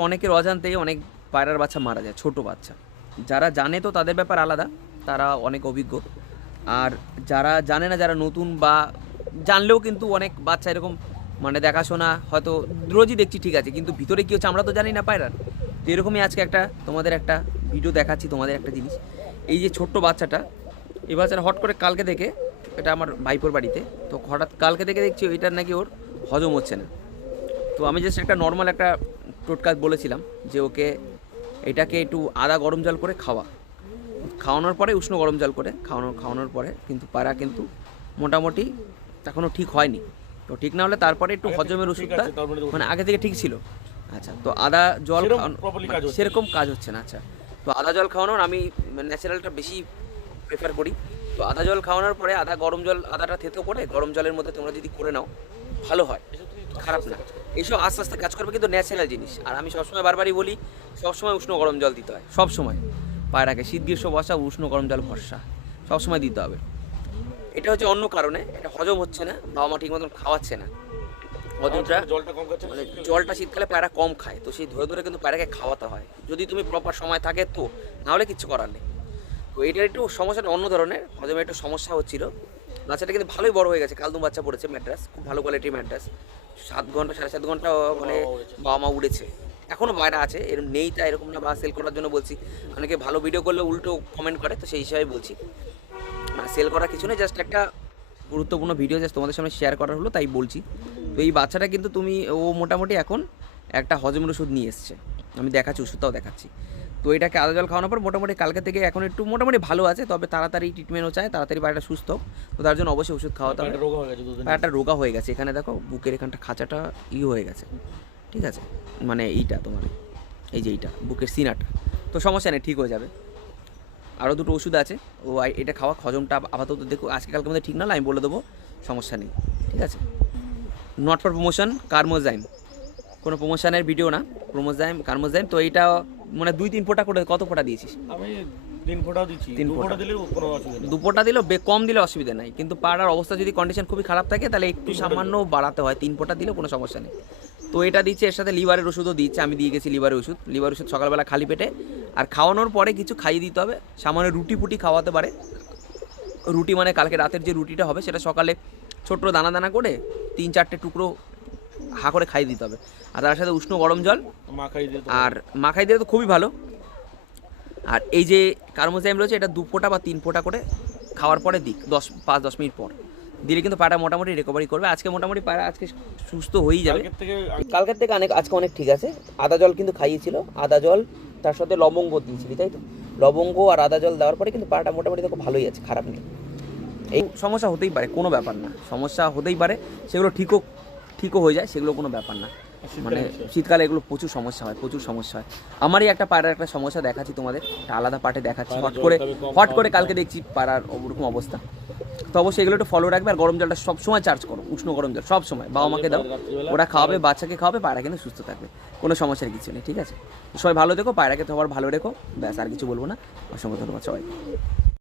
অনেকের অজান্তেই অনেক পায়রার বাচ্চা মারা যায়, ছোট বাচ্চা। যারা জানে তো তাদের ব্যাপার আলাদা, তারা অনেক অভিজ্ঞ। আর যারা জানে না, যারা নতুন বা জানলেও কিন্তু অনেক বাচ্চা এরকম মানে দেখাশোনা হয়তো রোজই দেখছি ঠিক আছে, কিন্তু ভিতরে কী হচ্ছে আমরা তো জানি না পায়রার। তো এরকমই আজকে একটা, তোমাদের একটা ভিডিও দেখাচ্ছি, তোমাদের একটা জিনিস। এই যে ছোট্ট বাচ্চাটা এই বাচ্চাটা হট করে কালকে দেখে, এটা আমার ভাইপোর বাড়িতে, তো হঠাৎ কালকে দেখে দেখছি ওইটার নাকি ওর হজম হচ্ছে না। তো আমি জাস্ট একটা নর্মাল একটা টোটকা বলেছিলাম যে ওকে এটাকে একটু আদা গরম জল করে খাওয়া। খাওয়ানোর পরে উষ্ণ গরম জল করে খাওয়ানো খাওয়ানোর পরে কিন্তু পায়রা কিন্তু মোটামুটি এখনও ঠিক হয়নি। তো ঠিক না হলে তারপরে একটু হজমের ওষুধটা মানে মানে আগে থেকে ঠিক ছিল। আচ্ছা তো আদা জল মানে। সেরকম কাজ হচ্ছে না আচ্ছা। তো আদা জল খাওয়ানোর আমি ন্যাচারালটা বেশি প্রেফার করি। তো আদা জল খাওয়ানোর পরে আদা গরম জল আদাটা থেতো করে গরম জলের মধ্যে তোমরা যদি করে নাও ভালো হয়। খারাপ না। এইসব আস্তে আস্তে কাজ করবে কিন্তু ন্যাচারাল জিনিস। আর আমি সবসময় বারবারই বলি সবসময় উষ্ণ গরম জল দিতে হয়। সব সময় পায়রাকে শীত গ্রীষ্ম বর্ষা উষ্ণ গরম জল ভরসা সবসময় দিতে হবে। এটা হচ্ছে অন্য কারণে। এটা হজম হচ্ছে না। বাবা মা ঠিক মতন খাওয়াচ্ছে না। হজমটা জলটা কম খাচ্ছে? মানে জলটা শীতকালে পায়রা কম খায়। তো সেই ধরে ধরে কিন্তু পায়রাকে খাওয়াতে হয়। যদি তুমি প্রপার সময় থাকে তো। নাহলে কিচ্ছু করার নেই। তো এটার একটু সমস্যাটা অন্য ধরনের। হজমে একটু সমস্যা হচ্ছিল। বাচ্চাটা কিন্তু ভালোই বড় হয়ে গেছে। কালদুম বাচ্চা পড়েছে ম্যাড্রাস খুব ভালো কোয়ালিটির ম্যাড্রাস। সাত ঘণ্টা সাড়ে সাত ঘণ্টা মানে বাবা মা উড়েছে। এখনও বাইরে আছে এরকম নেই তা এরকম না বা সেল করার জন্য বলছি। অনেকে ভালো ভিডিও করলে উল্টো কমেন্ট করে তো সেই হিসাবে বলছি। মানে সেল করার কিছু নেই জাস্ট একটা গুরুত্বপূর্ণ ভিডিও জাস্ট তোমাদের সামনে শেয়ার করা হলো তাই বলছি। তো এই বাচ্চাটা কিন্তু তুমি ও মোটামুটি এখন একটা হজমের ওষুধ নিয়ে এসছে। আমি দেখাচ্ছি ওষুধটাও দেখাচ্ছি। তো এটাকে আদা জল খাওয়ানোর পর মোটামুটি কালকে থেকে এখন একটু মোটামুটি ভালো আছে তবে তাড়াতাড়ি ট্রিটমেন্টও চায় তাড়াতাড়ি পায়রাটা সুস্থ হোক। তো তার জন্য অবশ্যই ওষুধ খাওয়াতে হবে। রোগ হয়ে গেছে দুদিন পায়রাটা রোগা হয়ে গেছে। এখানে দেখো বুকের এখানটা খাঁচাটা ই হয়ে গেছে। ঠিক আছে? মানে এইটা তোমার এই যে এইটা বুকের সিনাটা। তো সমস্যা নেই ঠিক হয়ে যাবে। আরও দুটো ওষুধ আছে। ও এটা খাওয়া হজমটা আপাতত দেখো আজকে কালকে মধ্যে ঠিক না আমি বলে দেবো সমস্যা নেই। ঠিক আছে? নট ফর প্রমোশন কার্মোজাইম কোনো প্রমোশনের ভিডিও না প্রমোজাইম কার্মোজাইম তো এইটা মানে দুই তিন ফোঁটা করে কত ফোঁটা দিয়েছিস? আমি তিন ফোঁটাও দিচ্ছি। তিন তিন ফোঁটা। ফোঁটা। দিলেও কোনো অসুবিধা নেই। দু ফোঁটা দিলেও বে কম দিলে অসুবিধা নাই। কিন্তু পাড়ার অবস্থা যদি কন্ডিশন খুবই খারাপ থাকে তাহলে একটু সামান্য বাড়াতে হয়। তিন ফোঁটা দিলেও কোনো সমস্যা নেই। তো এটা দিচ্ছে এর সাথে লিভারের ওষুধও দিচ্ছে। আমি দিয়ে গেছি লিভারের ওষুধ। লিভার ওষুধ সকালবেলা খালি পেটে। আর খাওয়ানোর পরে কিছু খাইয়ে দিতে হবে। সামান্য রুটি ফুটি খাওয়াতে পারে। রুটি মানে কালকে রাতের যে রুটিটা হবে সেটা সকালে ছোট্ট দানা দানা করে তিন চারটে টুকরো হা করে খাইয়ে দিতে হবে। আর তার সাথে উষ্ণ গরম জল মা খাই দিয়ে তো আর মাখাই দিলে তো খুবই ভালো। আর এই যে কার্মোজাইম রয়েছে এটা দু ফোঁটা বা তিন ফোঁটা করে খাওয়ার পরে দিক দশ পাঁচ দশ মিনিট পর। দিলে কিন্তু পায়রা মোটামুটি রিকভারি করবে। আজকে মোটামুটি পায়রা আজকে সুস্থ হয়েই যাবে। কালকের থেকে কালকের থেকে অনেক আজকে অনেক ঠিক আছে। আদা জল কিন্তু খাইয়েছিল। আদা জল তার সাথে লবঙ্গ দিয়েছিলি তাই তো? লবঙ্গ আর আদা জল দেওয়ার পরে কিন্তু পায়রাটা মোটামুটি দেখো ভালোই আছে খারাপ নেই। এই সমস্যা হতেই পারে কোনো ব্যাপার না। সমস্যা হতেই পারে সেগুলো ঠিকও ঠিকও হয়ে যায় সেগুলো কোনো ব্যাপার না। মানে শীতকালে এগুলো প্রচুর সমস্যা হয় প্রচুর সমস্যা হয়। আমারই একটা পাড়ার একটা সমস্যা দেখাচ্ছি তোমাদের একটা আলাদা পার্টে দেখাচ্ছি। হট করে হট করে কালকে দেখছি পাড়ার ওরকম অবস্থা। তো অবশ্যই এগুলো একটু ফলো রাখবে আর গরম জলটা সবসময় চার্জ করো উষ্ণ গরম জল সবসময় বাবা মাকে দাও ওরা খাওয়াবে বাচ্চাকে খাওয়াবে পায়রা কিন্তু সুস্থ থাকবে কোনো সমস্যার কিছু নেই ঠিক আছে? সবাই ভালো দেখো পায়রাকে তো আবার ভালো রেখো ব্যাস আর কিছু বলব না। অসংখ্য ধন্যবাদ সবাই